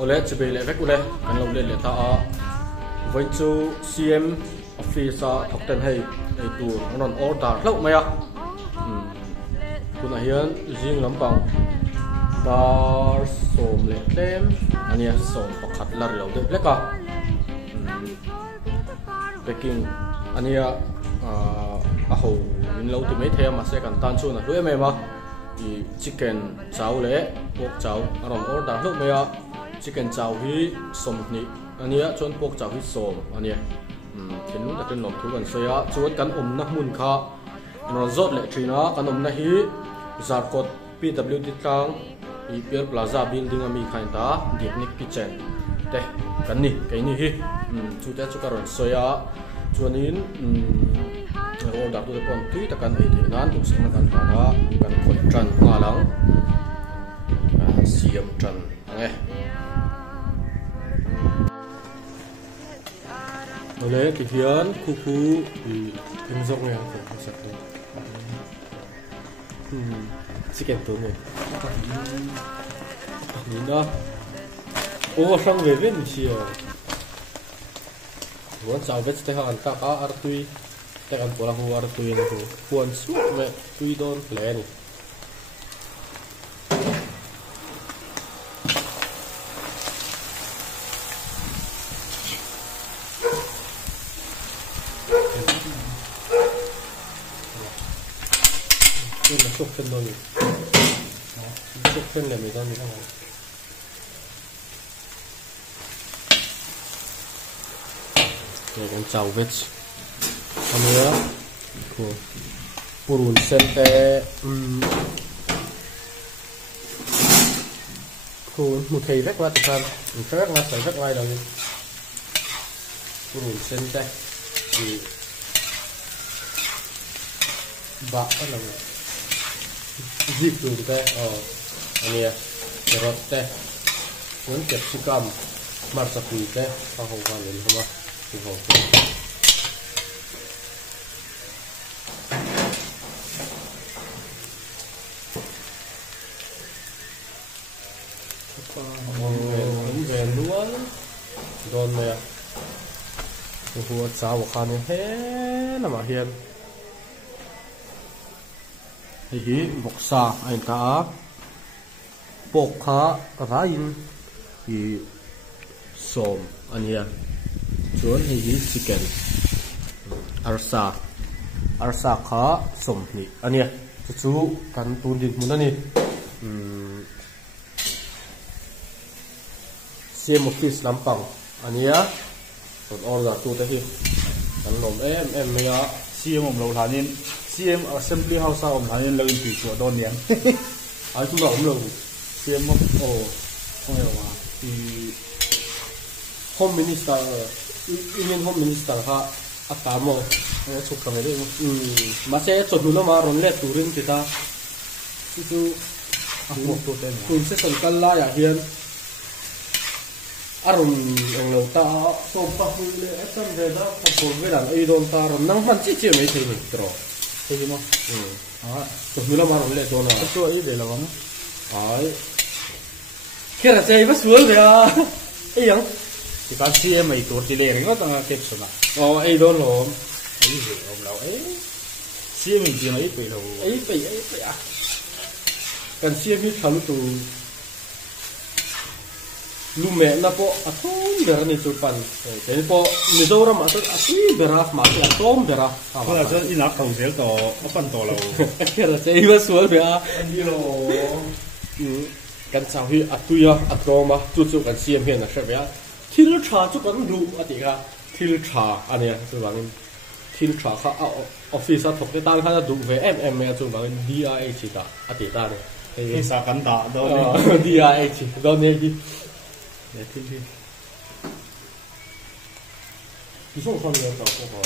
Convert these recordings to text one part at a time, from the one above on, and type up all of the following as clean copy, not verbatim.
ole chibe le vek ule kan lo le ta a voi chu CM office a thokten hei ei tu anon order hlo maya kuna hian jing lampang dar som le tlem ania som pakhat lar lo de leka packing ania a ho in lo ti mai the ma se kan tan chu na hlue me ma i chicken chau le pork chau aron order hlo maya chicken chau hi som ni ania chon pork chau hi som ania thin ta ken lom thu kan soya chuan kan na mun kha ron zot le thina kan na hi zarkot PWD tlang IPL Plaza building ami khain ta dipnik kitchen te kan ni kai ni hi chu ta chu karon soya chuanin order tu pon tui ta kan ei the nan tu sing kan ta da kan khoi tran nga lang siam tran ange ole ki hian khu em zong nge ko sa ko chicken tu nge ni na o sang ve ve mi chia wo chao ve te han ta ka ar tui te kan pola hu ar tui na ko puan su me tui don ple ni là sốt phân đôi sốt phân là mình con như thế này rồi con chảo vết còn nữa của purun sen te của một thầy vết qua từ mình vết qua phải vết ngoài rồi purun sen te thì bạc là zip tu te ania carrot te muốn capsicum marsapi te pa ho van le homa tu ho về luôn don mày hùa cháo khan he là mà hiền hi bok sa ain ta pork kha rain hi som ania chuan hi chicken arsa kha som ni ania chu kan tun din mun ani CM office lampang ania ton order tu ta hi kan lom em ya CM om lo thanin CM assembly house om thanin lo in pi chu don niang ai chu lo CM o oi wa i home minister union home minister ha atamo chu ka le ma se chu nu ma ron le turin kita chu aku to ten kun se son kal la ya hian arum ang lo ta so pa hu le atam de da ko ve la ai don ta ron nang man chi chi me thei ni tro thế mà chu nu la ma ron le do na chu ai de la wang ai kia là chơi bắt xuống rồi à ấy giống thì ta CM mày tổ tỷ lệ nó tăng kẹp số nào ấy đó rồi ấy gì ông lão ấy CM mình chỉ nói bị đâu ấy phải à cần xem như thằng tụ lu mẹ na po atom bera ni chupan thế po Mizoram ati bera mà cái atom bera có là cho in áp cầu dễ to áp phần to lâu kia là chơi bắt xuống rồi àกันชาวที่อัตุยะอัตโนมาจุดๆกันเสียมเห็นนะใช่ไหมทิลชาจุกันรู้อะติค่ะทิลชาอันนี้จุดบางทิลชาเขาเอาออฟฟิศถกได้ตั้งเขาจะดูเวมเนี่ยจุดบาง DRH ตาอะติตาเนี่ยไอ้สากันตาโดน DRH โดนเนี่ยเนี่ยทิลที่ส่งคนเดียวต่อก็พอ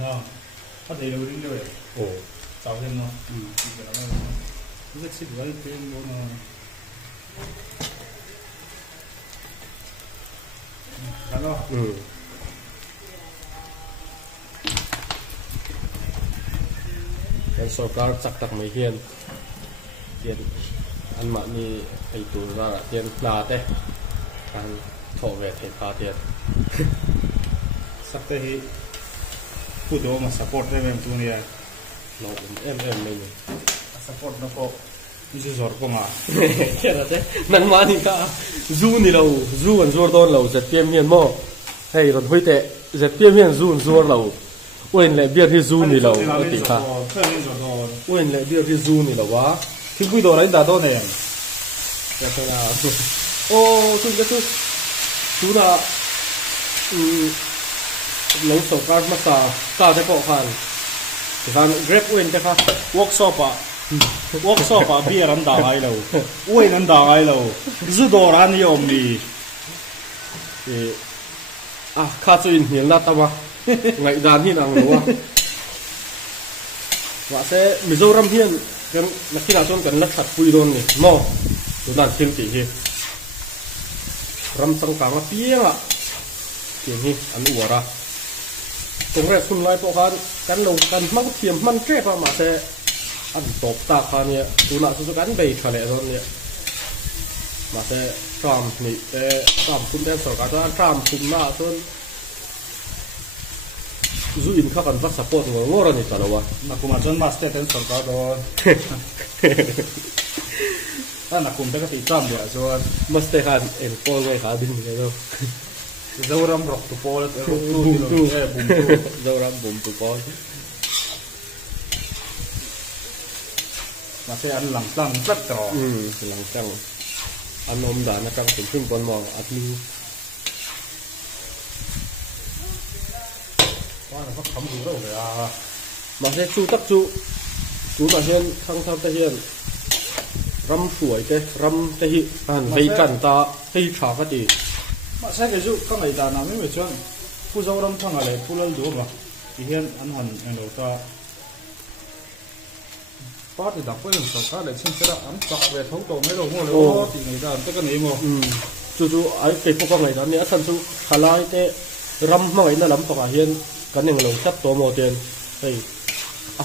น่ะถ้าเดี๋ยวเรื่อยโอ้เจ้าเห็นเนาะเดี๋ยวเราไม่ได้คิดไว้เป็นโดนแล้วก็กันสอบการจักตักไม่เฮียนอันมานี่ไอตัวว่าเฮียนปลาเต้ การโถเวทพาเทียนสักแต่ที่ผู้ดูมา support ได้ไหมตัวนี้เราเอ็มไม่มี support นะก็ไม่ใช่จอดก็มาแค่นั้นเองนั่งมานี่ก็จูนี่เราจูกันจูตอนเราจะเตรียมเมียนมั่วให้รถห้อยเตะจะเตรียมเมียนจูเราเว้นเลยเบียร์ที่จูนี่เราติดค่ะเว้นเลยเบียร์ที่จูนี่เราวะที่ผู้ดูอะไรด่าตัวเนี่ยจะเป็นอะไรโอ้ทุกอย่างทุกน่ะหลังสงการมาสาก้าวได้ปอกพันที่พันเกรฟเว้นจะค่ะ workshop อ่ะเบียร์รันด่าไอ้เราเว้ยนั่นด่าไอ้เราจุดโดรานิยมดีข้าจะอินเหียนนัดตามะไงด้านนี้นางหนูว่าเสมิโซรัมเฮียนกันนักที่น่าชมกันนักขัดปุยโดนนี่มอดูนั่นเชียงตีเฮรัมสังกังมาเปียงอ่ะเปียงนี่อันอวดอ่ะตรงแรกสุนไล่พวกเขากันลงกันมันเทียมมันแก้ประมาเสอันตบตาคาเนี่ยดูน่าสุดกันไปทะเลตอนเนี่ยมาเสทรัมป์นี่ทรัมป์คุณแดนสกัดว่าทรัมป์คุณน่าส่วนจูอินข้ากันวัดสปอร์ตงอรันนี่ตลอดวะนักกุมารจนมาสเตตันสกัดโดนถ้านักกุมเป็นก็ติดตามเดี๋ยวส่วนมาสเตตันเอ็นโป้ไงขาดินเลยแล้วZauram rock to pole, boom Zauram boom to pole. Masih an lang lang plat tro. Lang lang. An om da na kang sim pon mo at ni. Wa na kham du ro rồi à. Masih chu tak chu. Chu na hian thang thang ta hian. Ram suai te, ram te hi an hei kan ta, hei tha ka ti. Mà sai cái chỗ các ngày ta nào mới chọn phu dâu đâm thằng này phu lân đủ mà thì hiện ăn hoàn anh đầu ta phát thì đọc với đường sọc cá để xin sẽ đã ăn chọc về thống tổ mấy đồ mua rồi thì người ta tất cả này mua chú ấy cái phu các ngày đó nữa thân chú hà lai thế ram mà ngày nó lắm hoặc hiện cái này là chất tổ mồ tiền thì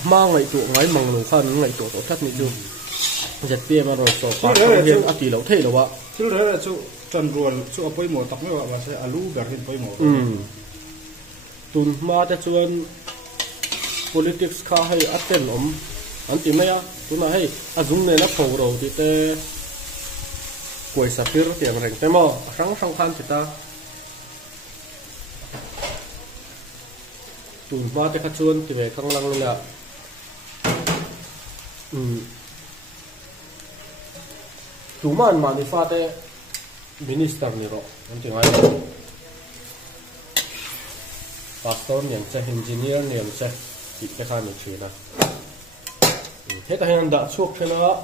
mang ngày tụ ngày măng lồng khăn ngày tụ tổ chất này chú giật tiền mà rồi tổ phát hiện ăn tỷ lẩu thế đâu ạ chứ đấy là chú chân ruộng chú apoi mồ tóc mấy bạn là sẽ alu bẹt hiện apoi mồ tuần mà để chuan politics khá hay aten anh tìm mấy á tuần này hay dùng này nó phổ rồi thì te quay sapir tiền rèn te mò sáng sáng khan thì ta tuần mà để khách chuan thì về khang lăng luôn ạ tuần mà đi pha te Minister ni ro, nanti ngai. Pastor ni angca engineer ni angca kita kan ni cina. Heta yang dak suak cina,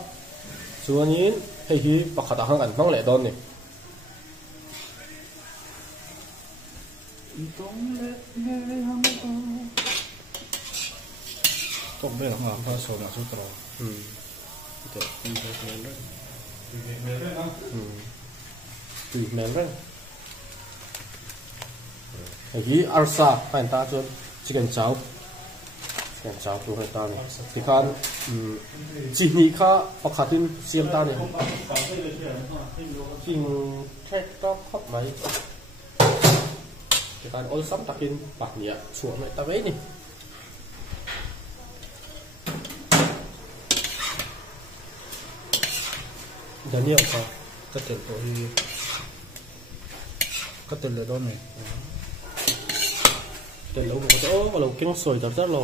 suanin hei pakat ahang kan mang le don ni. Tok be lang ang paso na sutro. Ito, tùy mèn đấy, cái arsa phải ta cho chicken cháo tụi người ta này, thì kan chỉ nghĩ khá hoặc khá tin xem ta này, chỉnh check đó khóc mấy, thì kan ôn sắm takin bạc nhẹ xuống lại ta mấy nè. Daniel sao? Cắt tiền tôi cắt tiền là đó này tiền lâu của chỗ và lâu kinh sồi tập rất là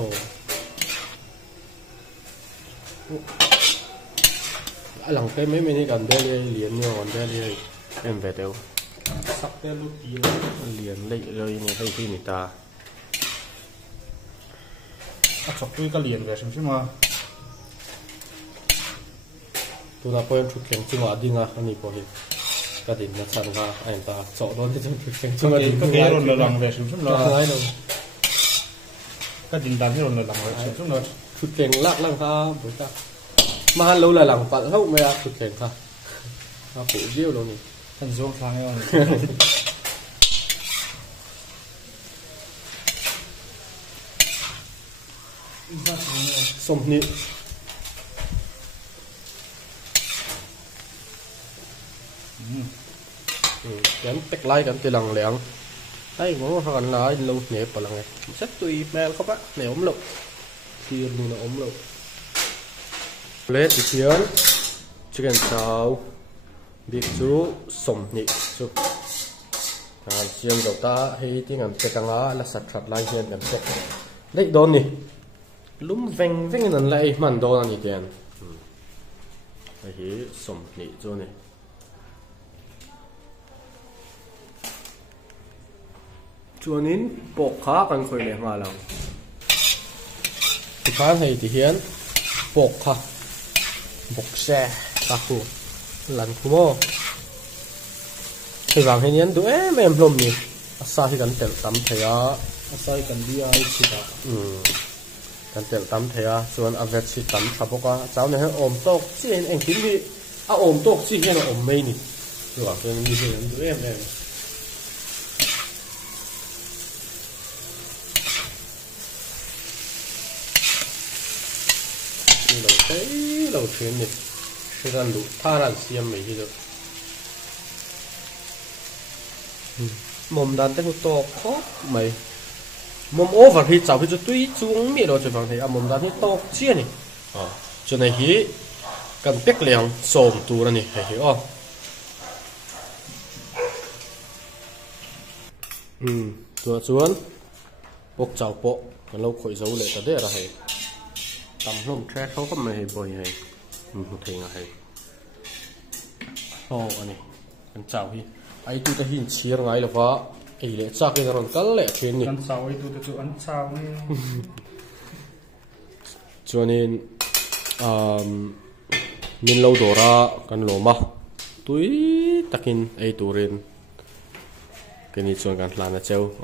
lần cái mấy mình gần đây liền nhiều còn đây em về đâu sắp tới lúc kia liền lấy rồi này hay khi người ta chọc tôi cái liền về xem chứ mà tôi đã quen chụp cảnh chung ở đi nga anh ấy cái đỉnh nó sẵn ra anh ta chọn đó thì chụp cảnh chung ở đi cái ghế rồi là lòng về xem chung là cái đỉnh đàn thì rồi là lòng về xem chung là chụp cảnh lắc lăng ha với ta mà hắn lâu là lòng phận hậu mày chụp cảnh ha ha phụ diêu luôn này thành xuống sang rồi xong nị kém bek lai kan tilang leng ai ngó han lai lâu nè palang ai rất tùy mel không á nè ốm lộ kia nu nó ốm lộ lên thì chiên chicken cháo biết chú sủng nhị chú chiên đầu ta hay tiếng ngầm cái á là sạch sạch lai hiền ngầm sạch đấy đón nè lúm veng veng lần lại màn đón nhị tiền đấy sủng nhị chú nè chua nín bột khá cần khơi lẹ mà lòng thì khá này thì hiến bột khá bột xe khá khô lần khô mô thì vàng hay nhấn tụi em lùm nhỉ sao thì cần tẹo tắm thấy á sao cần đi ai chỉ đạo cần tẹo tắm thấy á chuan à vẹt chỉ tắm thà bốc á cháu này hơi ôm tóc chỉ anh kín đi ôm tóc chỉ hay là ôm mây nhỉ rồi bảo cái như thế tụi em đầu chuyến này sẽ ra lũ tha ra xiêm mấy cái đó mồm đàn tên to khó mày mồm over thì cháu thì cho tuy xuống miệng đó cho bằng thì mồm đàn thì to chia này cho này thì cần bếc liền sồn tù ra này hiểu không tua chuan bốc cháu bộ còn lâu khỏi dấu lệ ta đấy là hay tầm hôm tre số có mày bồi hay một thằng hay anh này con cháu hi ai tu ta hin chia ngay là vợ ai lệ chắc cái nó cắn lệ chuyện nhỉ con cháu ai tu ta tu ăn cháu đi cho nên mình lâu đổ ra con lỗ mà túi takin ai tu ren cái này chọn con làm là trâu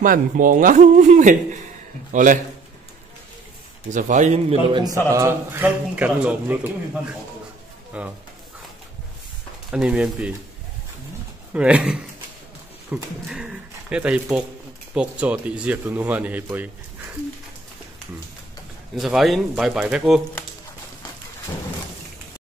mình mò ngắn này ole giờ phải in mình lo sao cắn lộn luôn anh em bị cái tay bọc cho tí diệt tụi nó hoa này hay bơi giờ phải in bye bye các cô